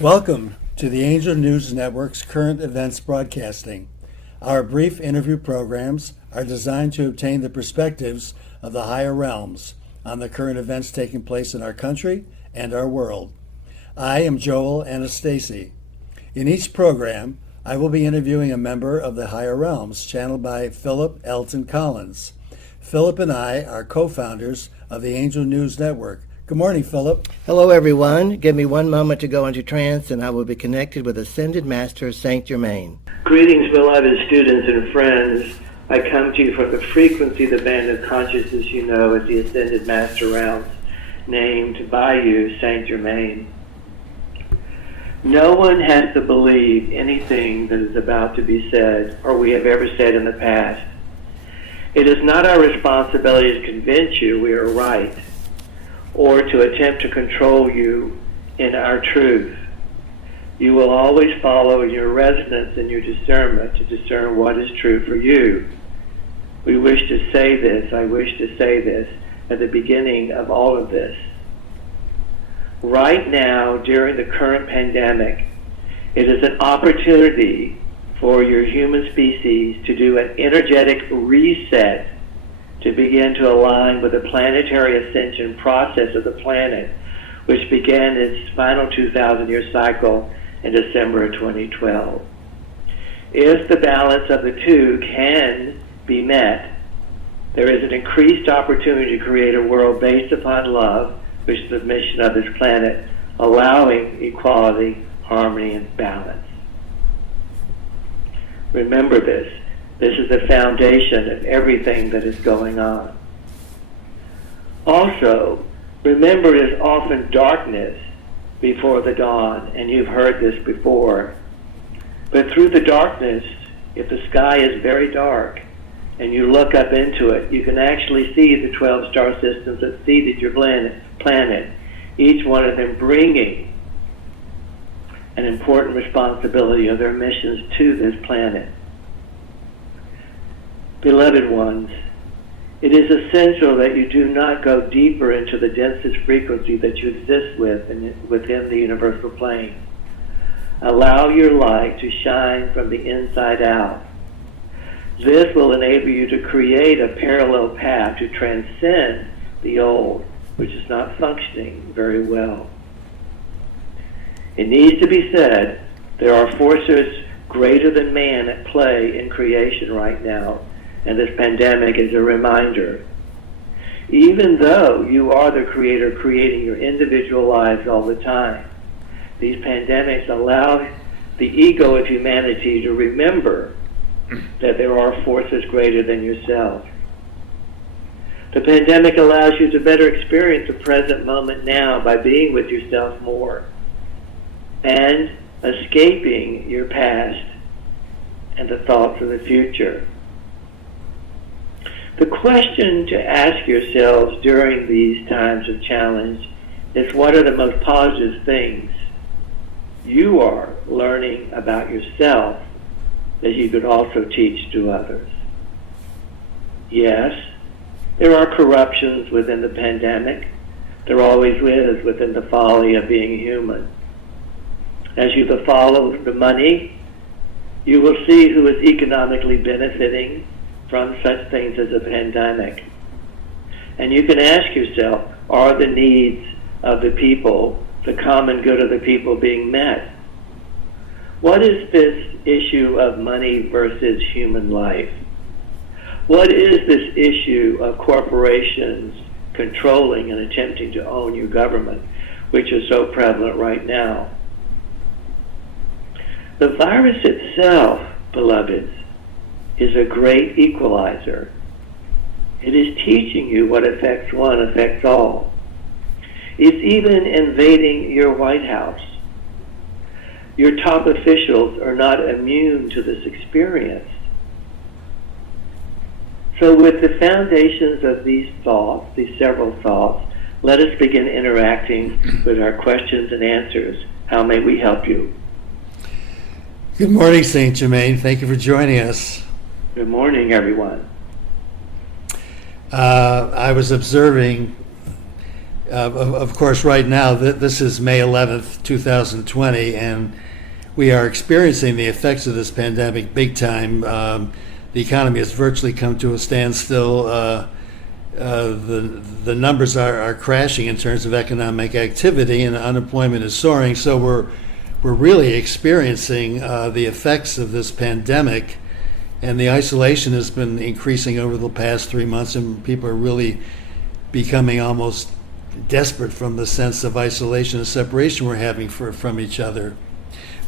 Welcome to the Angel News Network's current events broadcasting. Our brief interview programs are designed to obtain the perspectives of the higher realms on the current events taking place in our country and our world. I am Joel Anastasi. In each program, I will be interviewing a member of the higher realms, channeled by Philip Elton Collins. Philip and I are co-founders of the Angel News Network. Good morning, Philip. Hello, everyone. Give me one moment to go into trance, and I will be connected with Ascended Master Saint Germain. Greetings, beloved students and friends. I come to you from the frequency, the band of consciousness you know as the Ascended Master Realms, named by you Saint Germain. No one has to believe anything that is about to be said or we have ever said in the past. It is not our responsibility to convince you we are right, or to attempt to control you in our truth. You will always follow your resonance and your discernment to discern what is true for you. We wish to say this, I wish to say this, at the beginning of all of this. Right now, during the current pandemic, it is an opportunity for your human species to do an energetic reset, to begin to align with the planetary ascension process of the planet, which began its final 2,000-year cycle in December of 2012. If the balance of the two can be met, there is an increased opportunity to create a world based upon love, which is the mission of this planet, allowing equality, harmony, and balance. Remember this. This is the foundation of everything that is going on. Also, remember it is often darkness before the dawn, and you've heard this before. But through the darkness, if the sky is very dark and you look up into it, you can actually see the 12 star systems that seeded your planet, each one of them bringing an important responsibility of their missions to this planet. Beloved ones, it is essential that you do not go deeper into the densest frequency that you exist within the universal plane. Allow your light to shine from the inside out. This will enable you to create a parallel path to transcend the old, which is not functioning very well. It needs to be said, there are forces greater than man at play in creation right now, and this pandemic is a reminder. Even though you are the creator creating your individual lives all the time, these pandemics allow the ego of humanity to remember that there are forces greater than yourself. The pandemic allows you to better experience the present moment now by being with yourself more and escaping your past and the thoughts of the future. The question to ask yourselves during these times of challenge is, what are the most positive things you are learning about yourself that you could also teach to others? Yes, there are corruptions within the pandemic. There always is within the folly of being human. As you follow the money, you will see who is economically benefiting from such things as a pandemic. And you can ask yourself, are the needs of the people, the common good of the people, being met? What is this issue of money versus human life? What is this issue of corporations controlling and attempting to own your government, which is so prevalent right now? The virus itself, beloveds, is a great equalizer. It is teaching you what affects one affects all. It's even invading your White House. Your top officials are not immune to this experience. So with the foundations of these thoughts, these several thoughts, let us begin interacting with our questions and answers. How may we help you? Good morning, Saint Germain. Thank you for joining us. Good morning, everyone. I was observing Of course, right now, this is May 11th, 2020, and we are experiencing the effects of this pandemic big time. The economy has virtually come to a standstill. The numbers are crashing in terms of economic activity, and unemployment is soaring. So we're really experiencing the effects of this pandemic, and the isolation has been increasing over the past 3 months, and people are really becoming almost desperate from the sense of isolation and separation we're having from each other.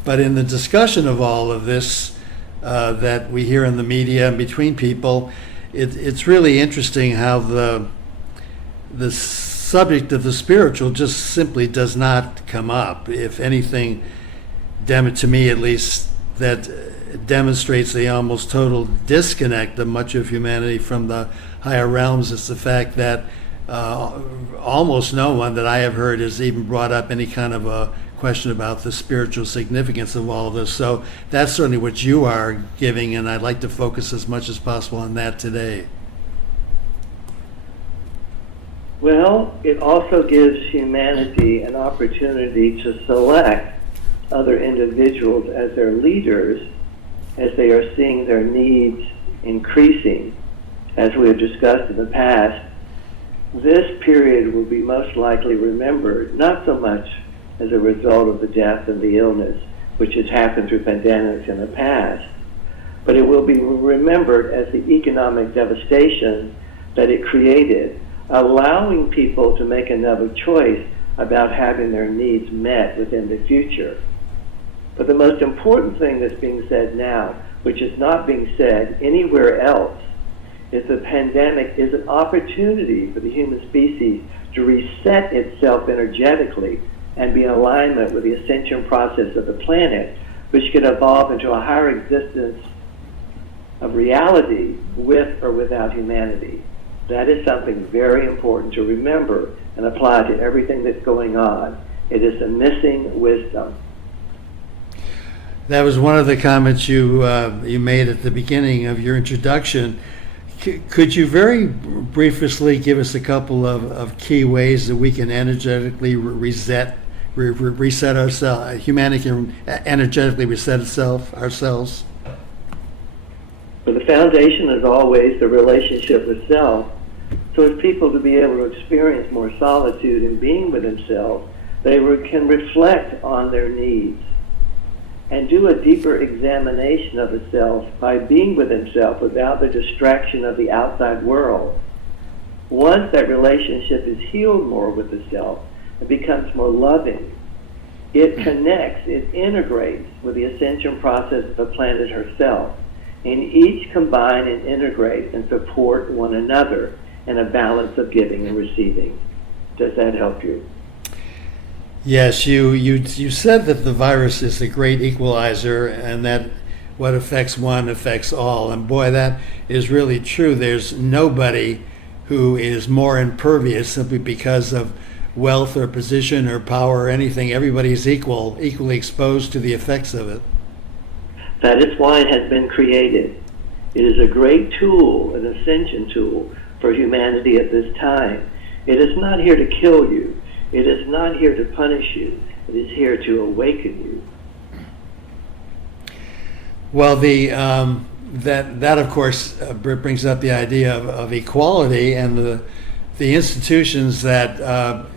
But in the discussion of all of this that we hear in the media and between people, it's really interesting how the subject of the spiritual just simply does not come up. If anything, to me at least, that demonstrates the almost total disconnect of much of humanity from the higher realms. It's the fact that almost no one that I have heard has even brought up any kind of a question about the spiritual significance of all of this. So that's certainly what you are giving, and I'd like to focus as much as possible on that today. Well, it also gives humanity an opportunity to select other individuals as their leaders as they are seeing their needs increasing. As we have discussed in the past, this period will be most likely remembered not so much as a result of the death and the illness, which has happened through pandemics in the past, but it will be remembered as the economic devastation that it created, allowing people to make another choice about having their needs met within the future. But the most important thing that's being said now, which is not being said anywhere else, is the pandemic is an opportunity for the human species to reset itself energetically and be in alignment with the ascension process of the planet, which can evolve into a higher existence of reality with or without humanity. That is something very important to remember and apply to everything that's going on. It is the missing wisdom. That was one of the comments you made at the beginning of your introduction. Could you very briefly give us a couple of key ways that we can energetically reset ourselves, humanity can energetically reset ourselves? But the foundation is always the relationship with self. So as people to be able to experience more solitude in being with themselves, they can reflect on their needs and do a deeper examination of the self by being with themselves without the distraction of the outside world. Once that relationship is healed more with the self, it becomes more loving. It connects, it integrates with the ascension process of the planet herself. And each combine and integrate and support one another in a balance of giving and receiving. Does that help you? Yes, you said that the virus is a great equalizer and that what affects one affects all. And boy, that is really true. There's nobody who is more impervious simply because of wealth or position or power or anything. Everybody's equally exposed to the effects of it. That is why it has been created. It is a great tool, an ascension tool for humanity at this time. It is not here to kill you. It is not here to punish you. It is here to awaken you. Well, that of course brings up the idea of equality, and the institutions that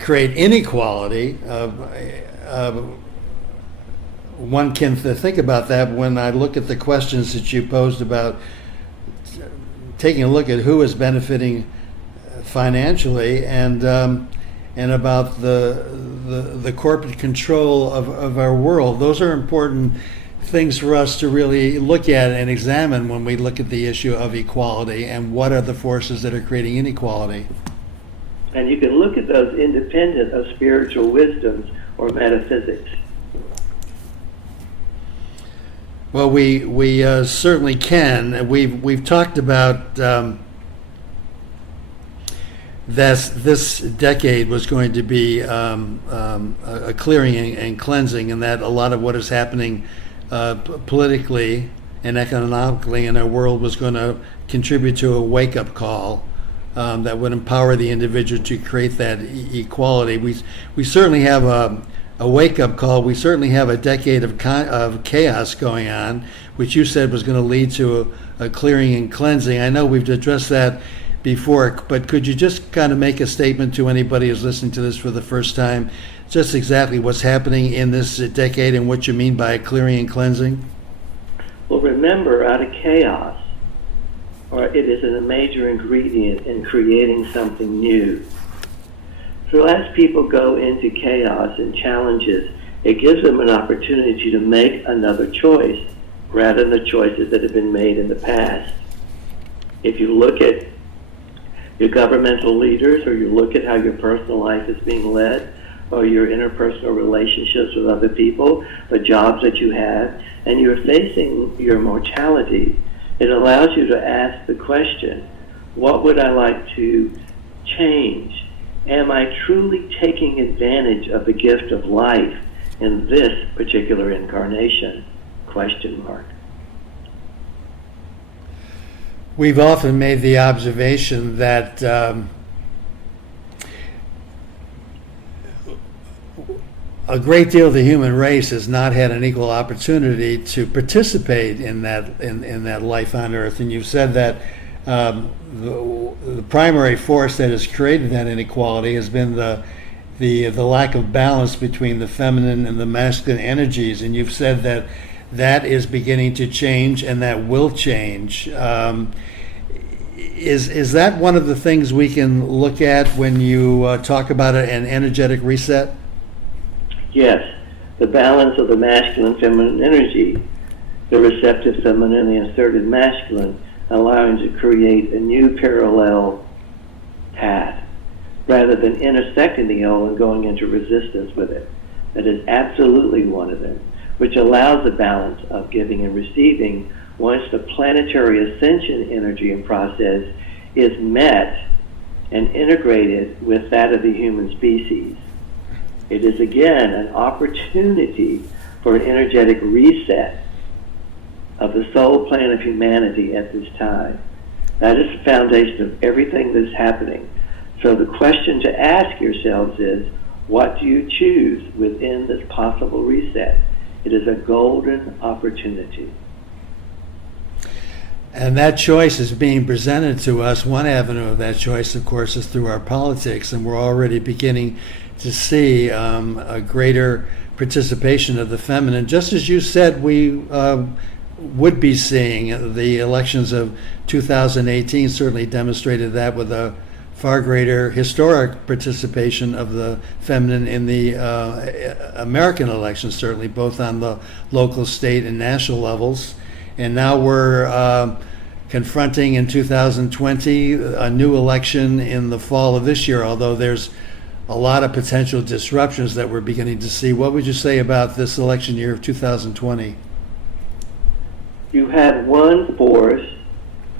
create inequality. One can think about that when I look at the questions that you posed about taking a look at who is benefiting financially and about the corporate control of our world. Those are important things for us to really look at and examine when we look at the issue of equality and what are the forces that are creating inequality. And you can look at those independent of spiritual wisdoms or metaphysics. Well, we certainly can. We've talked about this decade was going to be a clearing and cleansing, and that a lot of what is happening politically and economically in our world was going to contribute to a wake-up call that would empower the individual to create that equality. We certainly have a wake-up call. We certainly have a decade of chaos going on, which you said was going to lead to a clearing and cleansing. I know we've addressed that before, but could you just kind of make a statement to anybody who's listening to this for the first time, just exactly what's happening in this decade and what you mean by clearing and cleansing? Well, remember, out of chaos, it is a major ingredient in creating something new. So as people go into chaos and challenges, it gives them an opportunity to make another choice rather than the choices that have been made in the past. If you look at your governmental leaders, or you look at how your personal life is being led, or your interpersonal relationships with other people, the jobs that you have, and you're facing your mortality, it allows you to ask the question, what would I like to change? Am I truly taking advantage of the gift of life in this particular incarnation? Question mark. We've often made the observation that a great deal of the human race has not had an equal opportunity to participate in that life on Earth. And you've said that the primary force that has created that inequality has been the lack of balance between the feminine and the masculine energies. And you've said that that is beginning to change, and that will change. Is that one of the things we can look at when you talk about an energetic reset? Yes, the balance of the masculine feminine energy, the receptive feminine and the assertive masculine, allowing to create a new parallel path rather than intersecting the old and going into resistance with it. That is absolutely one of them, which allows the balance of giving and receiving once the planetary ascension energy and process is met and integrated with that of the human species. It is again an opportunity for an energetic reset of the soul plan of humanity at this time. That is the foundation of everything that's happening. So the question to ask yourselves is, what do you choose within this possible reset? It is a golden opportunity. And that choice is being presented to us. One avenue of that choice, of course, is through our politics, and we're already beginning to see a greater participation of the feminine. Just as you said, we would be seeing the elections of 2018 certainly demonstrated that, with a far greater historic participation of the feminine in the American elections, certainly both on the local, state, and national levels. And now we're confronting in 2020 a new election in the fall of this year, although there's a lot of potential disruptions that we're beginning to see. What would you say about this election year of 2020? You have one force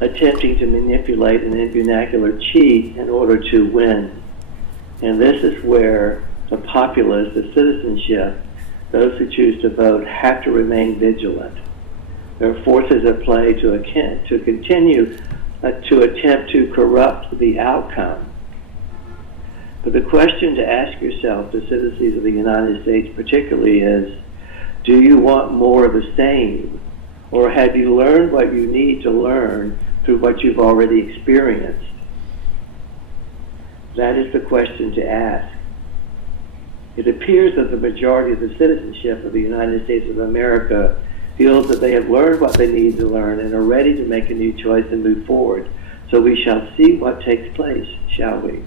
attempting to manipulate and vernacular cheat in order to win. And this is where the populace, the citizenship, those who choose to vote, have to remain vigilant. There are forces at play to continue to attempt to corrupt the outcome. But the question to ask yourself, the citizens of the United States particularly, is, do you want more of the same? Or have you learned what you need to learn through what you've already experienced? That is the question to ask. It appears that the majority of the citizenship of the United States of America feels that they have learned what they need to learn and are ready to make a new choice and move forward. So we shall see what takes place, shall we?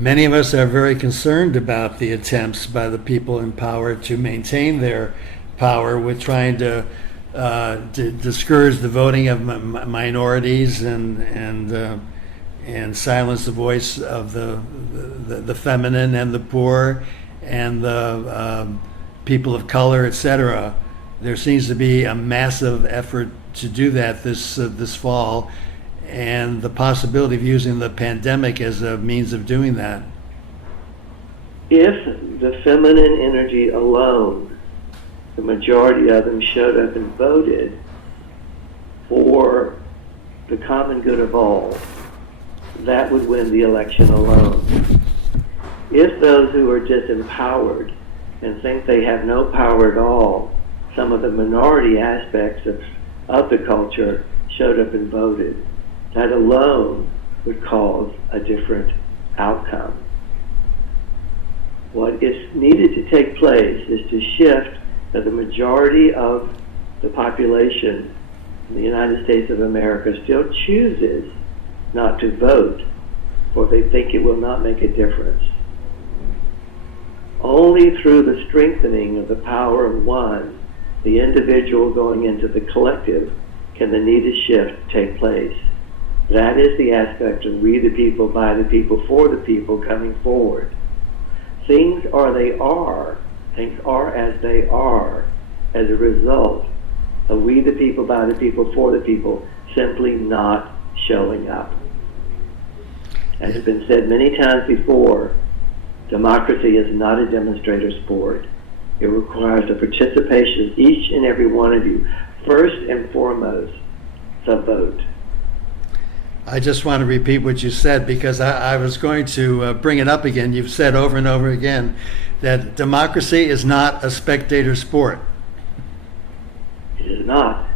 Many of us are very concerned about the attempts by the people in power to maintain their power with trying to discourage the voting of minorities and silence the voice of the feminine and the poor and the people of color, etc. There seems to be a massive effort to do that this fall, and the possibility of using the pandemic as a means of doing that. If the feminine energy alone, the majority of them showed up and voted for the common good of all, that would win the election alone. If those who are disempowered and think they have no power at all, some of the minority aspects of the culture showed up and voted, that alone would cause a different outcome. What is needed to take place is to shift that the majority of the population in the United States of America still chooses not to vote, for they think it will not make a difference. Only through the strengthening of the power of one, the individual going into the collective, can the needed shift take place. That is the aspect of we the people, by the people, for the people coming forward. Things are as they are as a result of we the people, by the people, for the people simply not showing up. As has been said many times before, democracy is not a demonstrator sport. It requires the participation of each and every one of you. First and foremost, the vote. I just want to repeat what you said because I was going to bring it up again. You've said over and over again that democracy is not a spectator sport. It is not.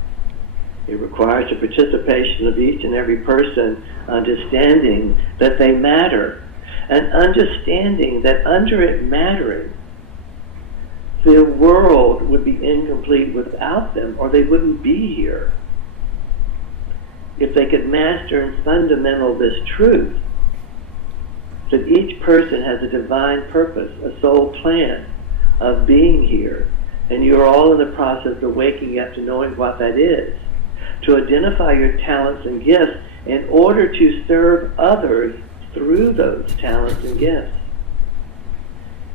It requires the participation of each and every person, understanding that they matter, and understanding that under it mattering, the world would be incomplete without them, or they wouldn't be here. If they could master in fundamental this truth, that each person has a divine purpose, a soul plan of being here, and you're all in the process of waking up to knowing what that is, to identify your talents and gifts in order to serve others through those talents and gifts.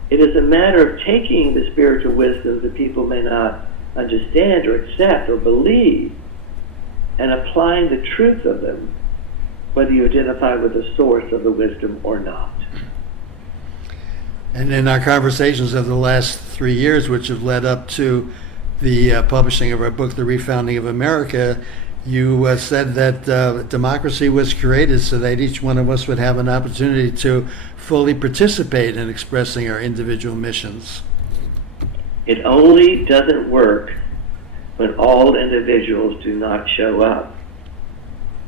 It is a matter of taking the spiritual wisdom that people may not understand or accept or believe and applying the truth of them, whether you identify with the source of the wisdom or not. And in our conversations of the last 3 years, which have led up to the publishing of our book, The Refounding of America, you said that democracy was created so that each one of us would have an opportunity to fully participate in expressing our individual missions. It only doesn't work when all individuals do not show up.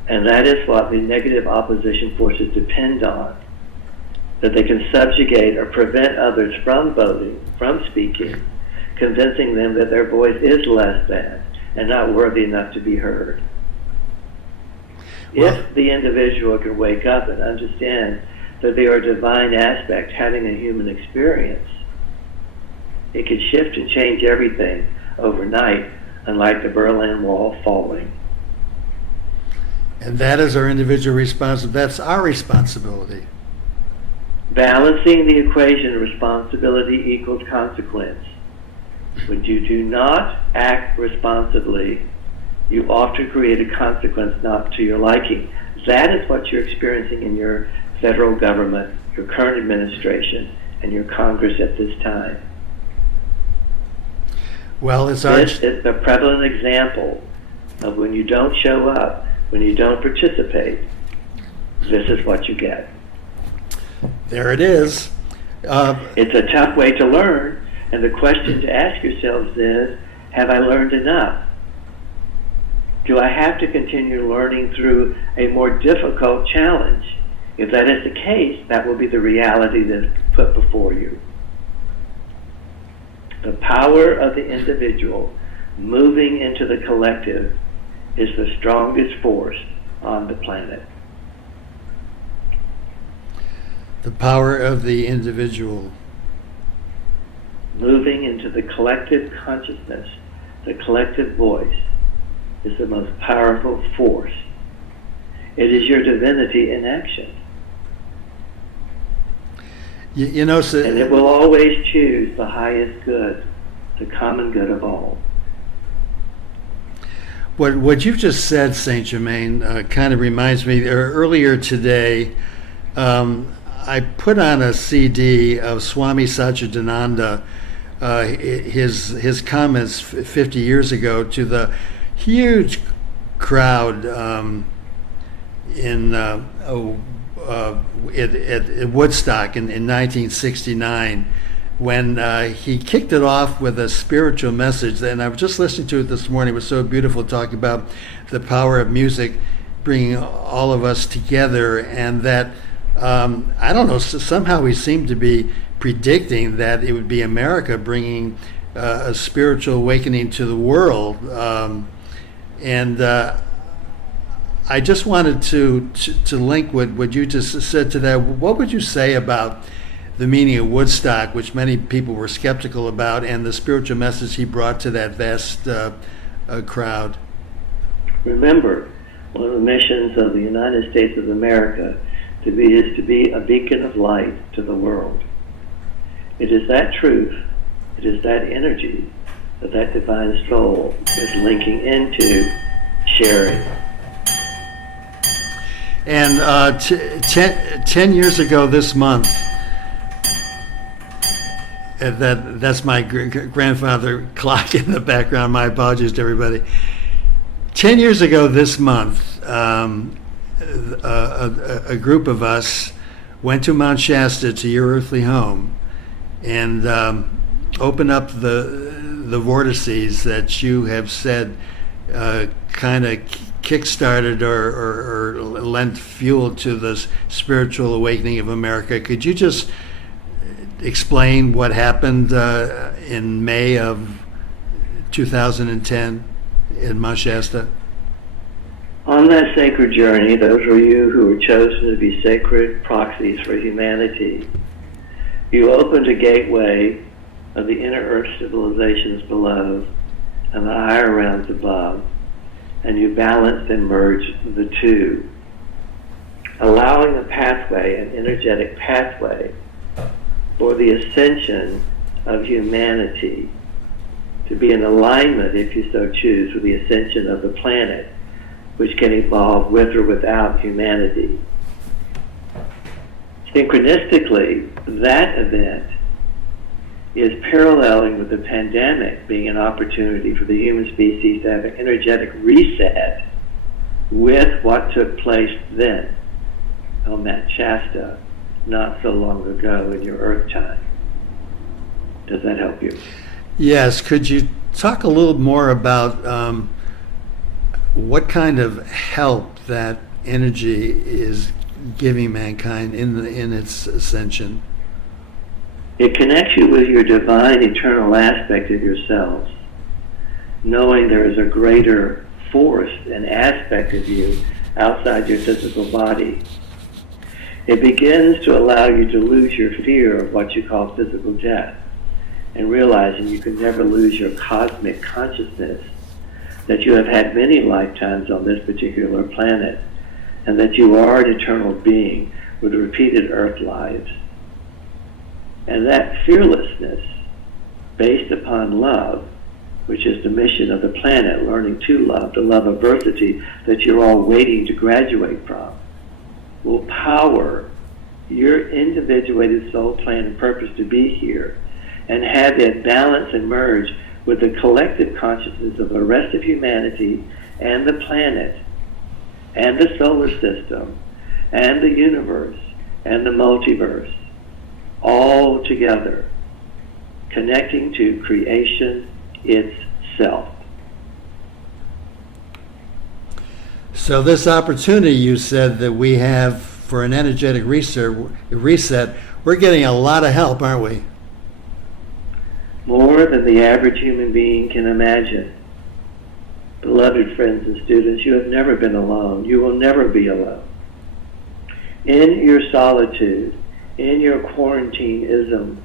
And that is what the negative opposition forces depend on, that they can subjugate or prevent others from voting, from speaking, convincing them that their voice is less than and not worthy enough to be heard. Well, if the individual can wake up and understand that they are a divine aspect having a human experience, it can shift and change everything overnight, unlike the Berlin Wall falling. and that is our individual responsibility. That's our responsibility. Balancing the equation of responsibility equals consequence. When you do not act responsibly, you often create a consequence not to your liking. That is what you're experiencing in your federal government, your current administration, and your Congress at this time. Well, it's This is the prevalent example of when you don't show up, when you don't participate, this is what you get. there it is. It's a tough way to learn, and the question to ask yourselves is, have I learned enough? Do I have to continue learning through a more difficult challenge? If that is the case, that will be the reality that's put before you. The power of the individual moving into the collective is the strongest force on the planet. The power of the individual. Moving into the collective consciousness, the collective voice, is the most powerful force. It is your divinity in action. You know, so, And it will always choose the highest good, the common good of all. what you've just said, Saint Germain, kind of reminds me. Earlier today, I put on a CD of Swami Satchidananda, his comments 50 years ago to the huge crowd in at Woodstock in 1969, when he kicked it off with a spiritual message. And I was just listening to it this morning. It was so beautiful, talking about the power of music bringing all of us together, and that I don't know, somehow he seemed to be predicting that it would be America bringing a spiritual awakening to the world. And I just wanted to link what you just said to that. What would you say about the meaning of Woodstock, which many people were skeptical about, and the spiritual message he brought to that vast crowd? Remember, one of the missions of the United States of America is to be a beacon of light to the world. It is that truth, it is that energy that divine soul is linking into sharing. And 10 years ago this month, that's my grandfather clock in the background. My apologies to everybody. 10 years ago this month, a group of us went to Mount Shasta, to your earthly home, and opened up the vortices that you have said kind of kick-started or lent fuel to the spiritual awakening of America. Could you just explain what happened in May of 2010 in Mount Shasta? On that sacred journey, those were you who were chosen to be sacred proxies for humanity. You opened a gateway of the inner earth civilizations below and the higher realms above, and you balanced and merged the two, allowing a pathway, an energetic pathway, for the ascension of humanity to be in alignment, if you so choose, with the ascension of the planet, which can evolve with or without humanity. Synchronistically, that event is paralleling with the pandemic being an opportunity for the human species to have an energetic reset with what took place then on that Shasta not so long ago in your Earth time. Does that help you? Yes. Could you talk a little more about what kind of help that energy is giving mankind in its ascension? It connects you with your divine eternal aspect of yourselves, knowing there is a greater force and aspect of you outside your physical body. It begins to allow you to lose your fear of what you call physical death, and realizing you can never lose your cosmic consciousness, that you have had many lifetimes on this particular planet, and that you are an eternal being with repeated earth lives. And that fearlessness, based upon love, which is the mission of the planet, learning to love, the love of versity that you're all waiting to graduate from, will power your individuated soul plan and purpose to be here, and have it balance and merge with the collective consciousness of the rest of humanity and the planet and the solar system and the universe and the multiverse, all together, connecting to creation itself. So this opportunity you said that we have for an energetic reset, we're getting a lot of help, aren't we? More than the average human being can imagine. Beloved friends and students, you have never been alone. You will never be alone. In your solitude, in your quarantineism,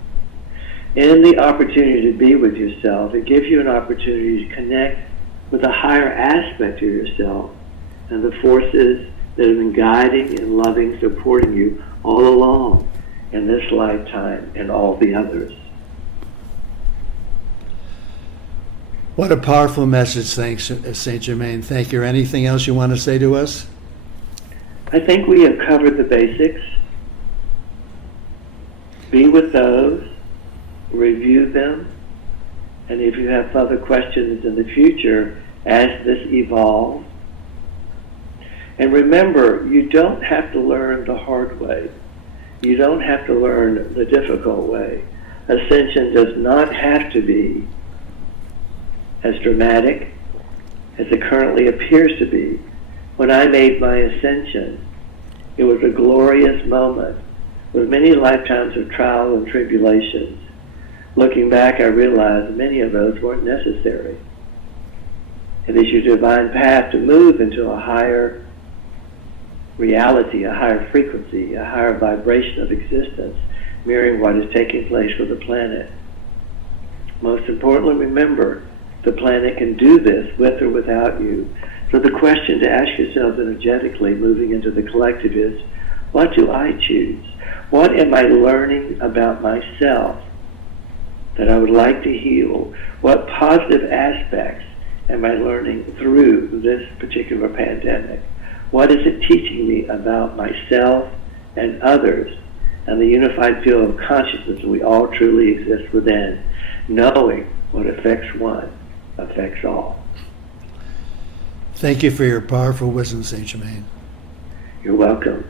in the opportunity to be with yourself, it gives you an opportunity to connect with a higher aspect of yourself and the forces that have been guiding and loving, supporting you all along in this lifetime and all the others. What a powerful message, thanks, Saint Germain. Thank you. Anything else you want to say to us? I think we have covered the basics. Be with those, review them, and if you have further questions in the future, as this evolves, And remember, you don't have to learn the hard way. You don't have to learn the difficult way. Ascension does not have to be as dramatic as it currently appears to be. When I made my ascension, it was a glorious moment with many lifetimes of trial and tribulations. Looking back, I realized many of those weren't necessary. It is your divine path to move into a higher reality, a higher frequency, a higher vibration of existence, mirroring what is taking place with the planet. Most importantly, remember, the planet can do this with or without you. So the question to ask yourself energetically moving into the collective is, what do I choose? What am I learning about myself that I would like to heal? What positive aspects am I learning through this particular pandemic? What is it teaching me about myself and others and the unified field of consciousness that we all truly exist within? Knowing what affects one affects all. Thank you for your powerful wisdom, Saint Germain. You're welcome.